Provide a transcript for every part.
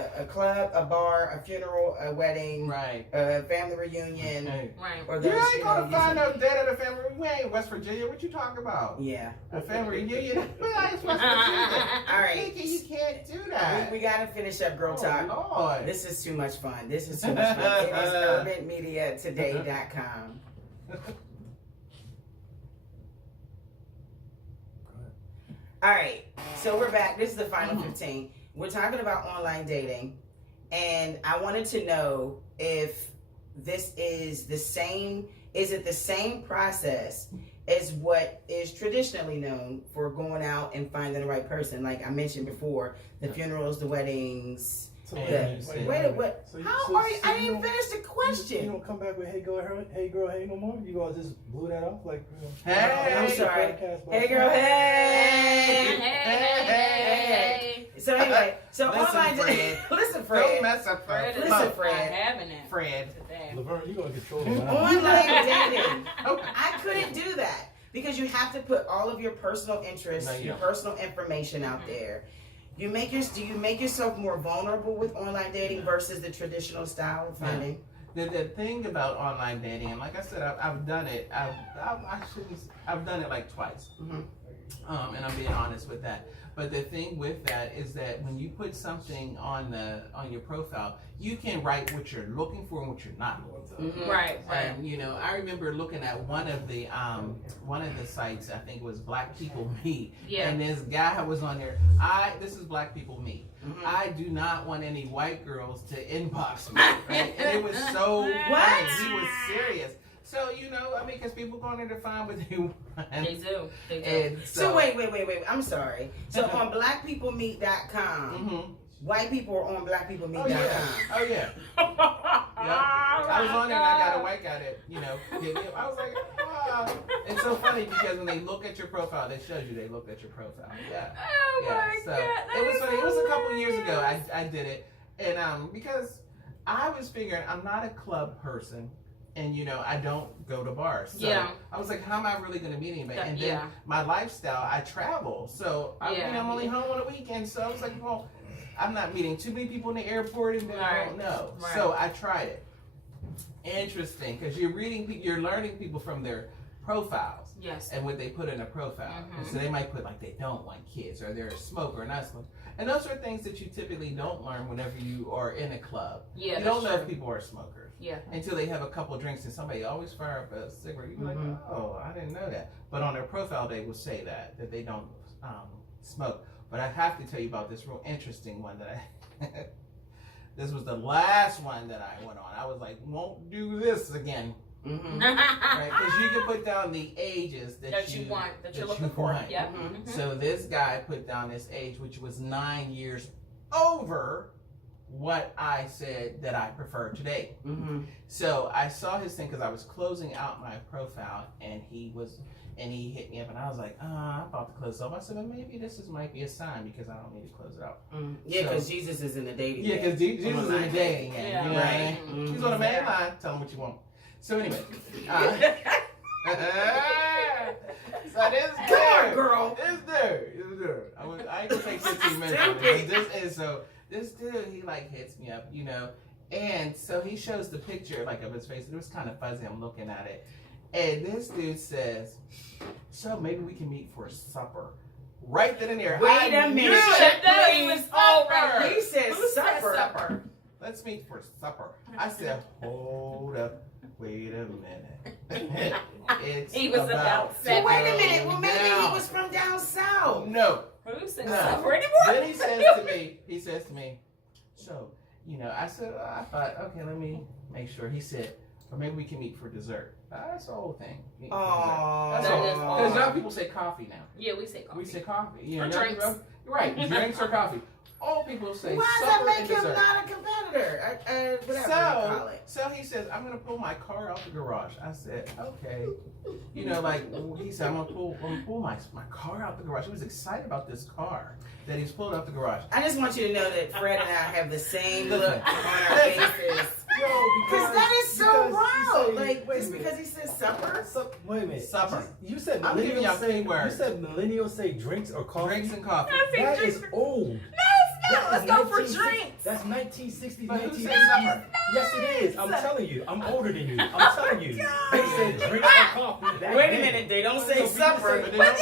a club, a bar, a funeral, a wedding, Right. a family reunion, Right. or You those, ain't gonna usually- find no dead at a family reunion. We ain't in West Virginia. What you talking about? Yeah. A family reunion? It's West Virginia. All right. Kiki, you can't do that. We gotta finish up Girl Talk. Oh, Lord. This is too much fun. This is too much fun. It is urbanmediatoday.com. All right, so we're back. This is the final 15. We're talking about online dating, and I wanted to know if this is the same. Is it the same process as what is traditionally known for going out and finding the right person? Like I mentioned before, the funerals, the weddings. So Wait, what? So How are you? I you didn't don't- finish the You question. don't come back with hey girl, hey no more. You gonna just blew that off like. Hey, I'm sorry. Podcast, Hey, girl, hey. Hey. So anyway, so Listen, online Fred. dating. Listen, Don't Fred. mess up Fred is Listen, not Fred. having it Fred. today. Laverne, you gonna control the Online dating. Oh. I couldn't do that because you have to put all of your personal interests, No, you your don't. personal information out there. Do you make yourself more vulnerable with online dating versus the traditional style of finding? The thing about online dating, and like I said, I've done it. I've done it like twice. Mhm. And I'm being honest with that. But the thing with that is that when you put something on your profile, you can write what you're looking for and what you're not looking for. Mhm. Right. And you know, I remember looking at one of the sites. I think it was Black People Meet. Yeah. And this guy was on there. This is Black People Meet. Mhm. I do not want any white girls to inbox me. Right? And it was so What? He was serious. So you know, I mean, because people go on there to find what they want. They do. They do. And So wait. I'm sorry. So on blackpeoplemeet.com, Mhm. white people are on blackpeoplemeet.com. Oh yeah. Oh yeah. I was on there and I got a white guy that, you know, hit me up. I was like, wow. It's so funny because when they look at your profile, they show you they looked at your profile. Yeah. Oh Yeah. my So God. that it was is funny. It was a couple years ago hilarious. I did it. And because I was figuring I'm not a club person. And you know, I don't go to bars. So Yeah. I was like, how am I really gonna meet anybody? And then Yeah. my lifestyle, I travel. So I'm only home on a weekend. So I was like, well, I'm not meeting too many people in the airport and then I don't know. Right. So I tried it. Interesting, because you're learning people from their profiles Yes. and what they put in a profile. Mhm. And so they might put like they don't want kids or they're a smoker or not smoker. And those are things that you typically don't learn whenever you are in a club. Yeah. You that's don't know true. if people are smokers Yeah. until they have a couple drinks and somebody always fire up a cigarette. You're Mhm. like, oh, I didn't know that. But on their profile, they will say that they don't smoke. But I have to tell you about this real interesting one that I. This was the last one that I went on. I was like, won't do this again. Mm-hmm. Right? Because you can put down the ages that you want, that you're looking for. want. Yep. Mhm. Mhm. So this guy put down this age, which was 9 years over what I said that I prefer today. Mm-hmm. So I saw his thing because I was closing out my profile, and he hit me up, and I was like, I'm about to close it up. I said, well, maybe might be a sign because I don't need to close it out. Mm-hmm. Yeah, So- because Jesus is in the dating. Yeah, because Jesus is in the Online dating game. Yeah. You know what I mean? Mhm. He's on the main line. Tell him what you want. So anyway. So this Come on, dude, girl. This dude. I ain't gonna take 15 minutes on it. But this dude, he like hits me up, you know, and so he shows the picture like of his face. It was kind of fuzzy. I'm looking at it, and this dude says, "So maybe we can meet for supper." Right then and there. Wait I a knew minute. it. Shut that he was He said Who said supper. supper? Let's meet for supper. I said, hold up, wait a minute. It's He was about to to So wait a go minute. Well, maybe he down. was from down south. No. Who said No. supper anymore? Then he says to me, so, you know, I said, I thought, okay, let me make sure. He said, or maybe we can meet for dessert. That's the whole thing. Meet for dessert. Aww. That's That all. is Because awesome. young people say coffee now. Yeah, we say coffee. We say coffee. You Or know, drinks. Right, drinks or coffee. All people say Why does supper that and make him dessert. not a competitor? Whatever you call it. So he says, I'm gonna pull my car out the garage. I said, okay. You know, like he said, I'm gonna pull my car out the garage. He was excited about this car that he's pulled out the garage. I just want you to know that Fred and I have the same look Listen. on our faces. Yo, Because that is so because you wild. say- Like, wait a just minute. because he said supper? Wait a minute. Supper. You said I'm giving y'all millennials say keywords. You said millennials say drinks or coffee. Drinks and coffee. That is old. No, it's Let's go for 1960 drinks. That's 1960s, But who said 1950s. supper? Yes, it is. I'm telling you. I'm older than you. I'm telling you. They said drinks or coffee. back Wait a then. minute, they don't So say people supper. But they don't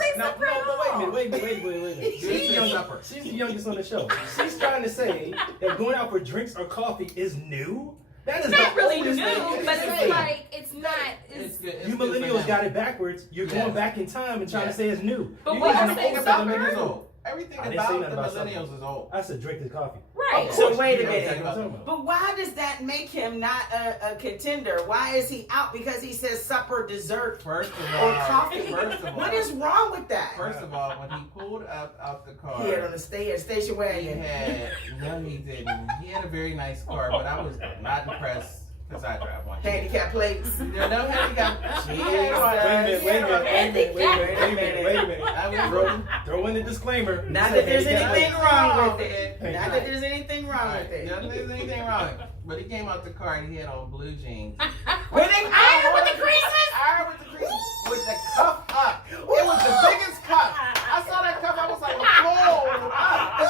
say supper. No, but wait a minute. They She's, say supper. she's the youngest on the show. She's trying to say that going out for drinks or coffee is new. That is It's not the really oldest new, thing but to it's say. like it's not. It's It's, good. It's You good for millennials them. got it backwards. You're Yeah. going back in time and trying Yeah. to say it's new. But You what using I'm the saying old supper- stuff. is old. Everything I didn't say about nothing the about supper. millennials is old. I said drink the coffee. right. So wait a You know minute. exactly what I'm talking about. But why does that make him not a contender? Why is he out? Because he says supper, dessert, First of or all, coffee. First of all, What is wrong with that? First of all, when he pulled up out the car, He had on the station he wagon. had no, he didn't. He had a very nice car, but I was not impressed because I drive one. Handicap plates. There no handicap. He had on- Wait a minute, he had on- wait a minute. I was Throw in the disclaimer. Not Say that there's handicap. anything wrong with it. Hey, Not that there's anything wrong with it. There's anything wrong. But he came out the car and he had on blue jeans. Were they iron with the creases? Iron with the creases, with the cuff up. It was the biggest cuff. I saw that cuff, I was like, whoa, up.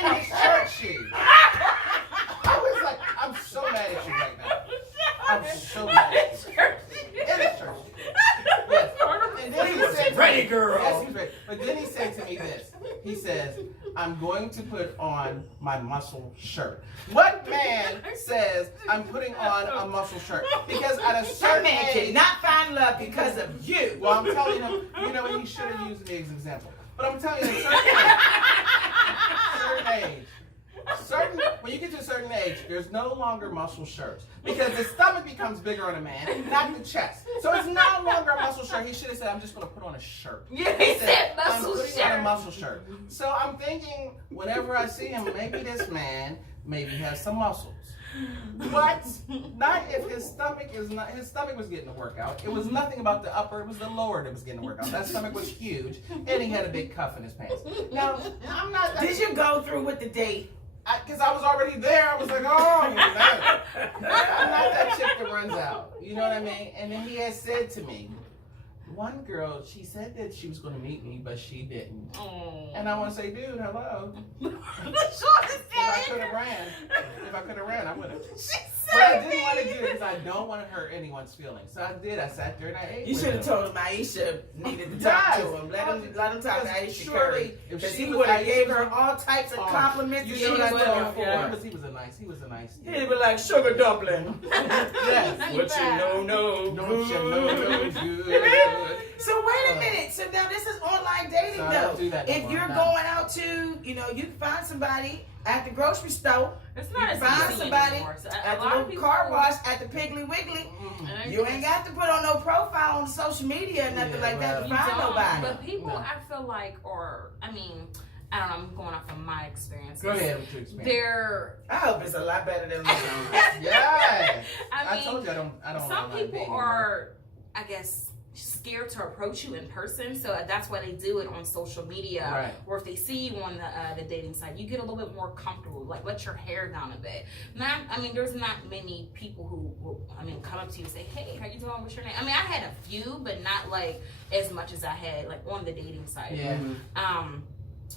And his shirt shoes. I was like, I'm so mad at you right now. I'm so mad at you. And his shirt shoes. Yes. And then he said, Ready, girl. Yes, he's ready. But then he said to me this. He says, I'm going to put on my muscle shirt. What man says I'm putting on a muscle shirt? Because at a That certain man age, cannot find love because of you. well, I'm telling him, you know what, he should have used me as an example. But I'm telling you, when you get to a certain age, there's no longer muscle shirts. Because the stomach becomes bigger on a man, not the chest. So it's no longer a muscle shirt. He should have said, I'm just going to put on a shirt. Yeah, he said I'm muscle putting on a shirt. muscle shirt. So I'm thinking, whenever I see him, maybe this man maybe has some muscles. But not if his stomach is not. His stomach was getting a workout. It was nothing about the upper. It was the lower that was getting a workout. That stomach was huge, and he had a big cuff in his pants. Now I'm not. Did you go through with the date? Because I was already there. I was like, oh, I'm not that chick that runs out. You know what I mean? And then he had said to me, one girl, she said that she was going to meet me, but she didn't. And I want to say, dude, hello. If I could have ran, I would have. But I didn't want to do it because I don't want to hurt anyone's feelings. So I did. I sat there and I ate. You with should have him. told him Aisha needed to talk to him. Let him talk to Aisha Curry. Because he would have gave her all types of compliments You that know she what I was told looking him? for. He was a nice dude. He'd be like sugar dumpling. Yes. What you know, Don't you know good. good? So wait a minute. So now this is online dating So I though. don't do that no If more, you're no. going out to, you can find somebody at the grocery store, It's not as find easy somebody anymore. So at a the lot of little people car wash, at the Piggly Wiggly. Mm-mm. You ain't got to put on no profile on social media or nothing Yeah, like that to You find don't, nobody. But people, No. I feel like, I don't know, I'm going off of my experience. Go ahead with your experience. They're, I hope it's a lot better than this one. Yes. I mean, told you I don't some like people dating. are, I guess, scared to approach you in person, so that's why they do it on social media. Right. Or if they see you on the dating site, you get a little bit more comfortable, like let your hair down a bit. There's not many people who will, come up to you and say, hey, how you doing, what's your name? I had a few, but not like as much as I had like on the dating site. Yeah.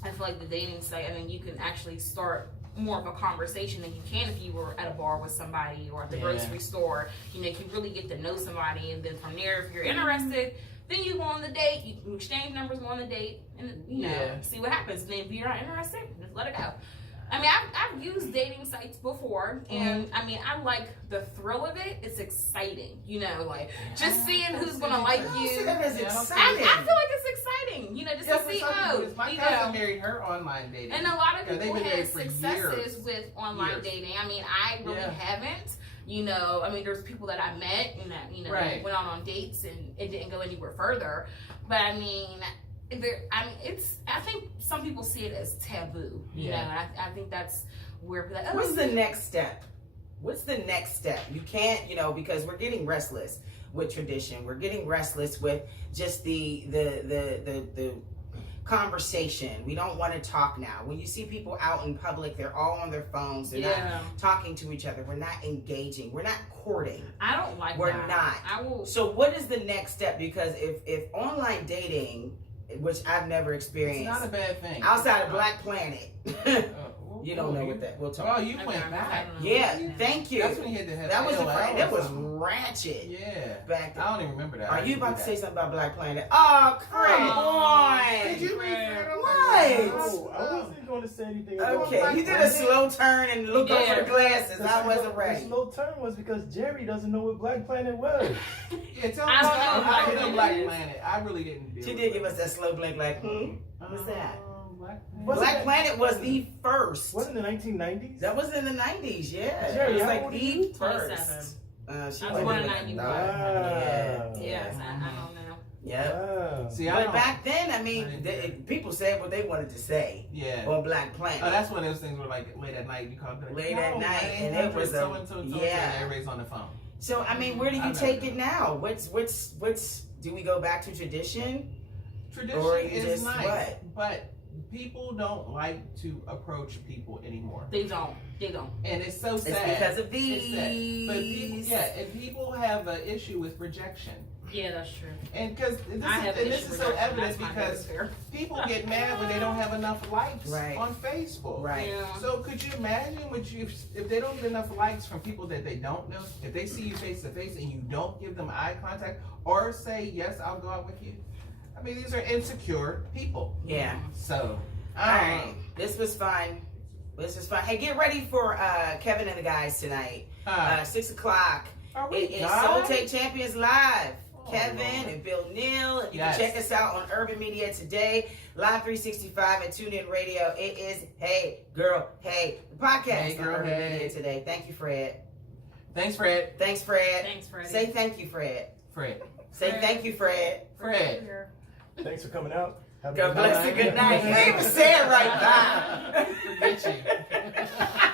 I feel like the dating site, you can actually start more of a conversation than you can if you were at a bar with somebody or at the Yeah. grocery store. You can really get to know somebody, and then from there, if you're interested, then you go on the date, you exchange numbers, go on the date, and Yeah. see what happens. Then if you're not interested, just let it go. I've used dating sites before, and I like the thrill of it. It's exciting, like just seeing who's gonna like I don't you. see that as Yeah, I don't see exciting. I feel like it's exciting, just Yeah, to for see, some people, my you cousin know. married her online dating. And a lot of Yeah, they've people been had married for successes years. with online Years. dating. I really Yeah. haven't. There's people that I met and that, Right. went out on dates and it didn't go anywhere further. But I think some people see it as taboo. You Yeah. know, and I think that's where people are like, oh, What's the next step? What's the next step? You can't, because we're getting restless with tradition. We're getting restless with just the conversation. We don't want to talk now. When you see people out in public, they're all on their phones. They're not talking to each other. We're not engaging. We're not courting. I don't like We're that. not. I will. So what is the next step? Because if online dating, which I've never It's experienced, not a bad thing. outside of Black Planet, You don't know what that. We'll Oh, talk. you went back. Yeah, thank you. That's when he had to have That was the AOL that or was something. ratchet Yeah. back then. I don't even remember that. Are you about to to say something about Black Planet? Oh, come on! Did you read that? What? No, I wasn't going to say anything. About Okay, Black you did a Planet. slow turn and look Yeah. over the glasses. The I wasn't slow- ready. The slow turn was because Jerry doesn't know what Black Planet was. Yeah, tell me. I don't know I don't know Black Black Planet. Planet. I really didn't. deal She with did give it. us that slow blink, like, what's that? Black Planet. What's Black that? Planet was the first. Wasn't it the 1990s? That was in the 90s, yeah. Jerry, it was how like old are the you? first. 27. She I was wasn't born in even 91. alive. Yes, I know now. Yep. Wow. See, I But don't. back then, I I mean, didn't they, care. people said what they wanted to say Yeah. on Black Planet. Oh, that's when those things were like late at night. You called it Late at night, and it was a- so and so, yeah. and everybody's on the phone. So I mean, where do I you know. take it now? What's do we go back to tradition? Tradition Or you is just nice, what? but people don't like to approach people anymore, They don't. They don't. and it's so It's sad. because of It's these. sad. But people, yeah, and people have an issue with rejection, Yeah, that's true. and because I have an this issue is with so that. evident That's my because biggest fear. people get mad when they don't have enough likes Right. on Facebook. Right. Yeah. So could you imagine if they don't get enough likes from people that they don't know, if they see you face to face and you don't give them eye contact or say yes, I'll go out with you? I mean, these are insecure people. Yeah. So, All right. This was fun. This was fun. Hey, get ready for Kevin and the guys tonight. 6 o'clock. are we It is done? Soul Take Champions Live. Oh, Kevin Lord. and Bill Neal. And you Yes. can check us out on Urban Media Today, Live 365 and TuneIn Radio. It is Hey Girl, Hey, the podcast Hey, on Girl, Urban Hey. Media Today. Thank you, Fred. Thanks, Fred. Thanks, Fred. Thanks, Freddie. Say thank you, Fred. Fred. Say Fred. thank you, Fred. Fred. Thanks for coming out. Have a God good bless night. you. Good night. You ain't even say it right now. Forget you.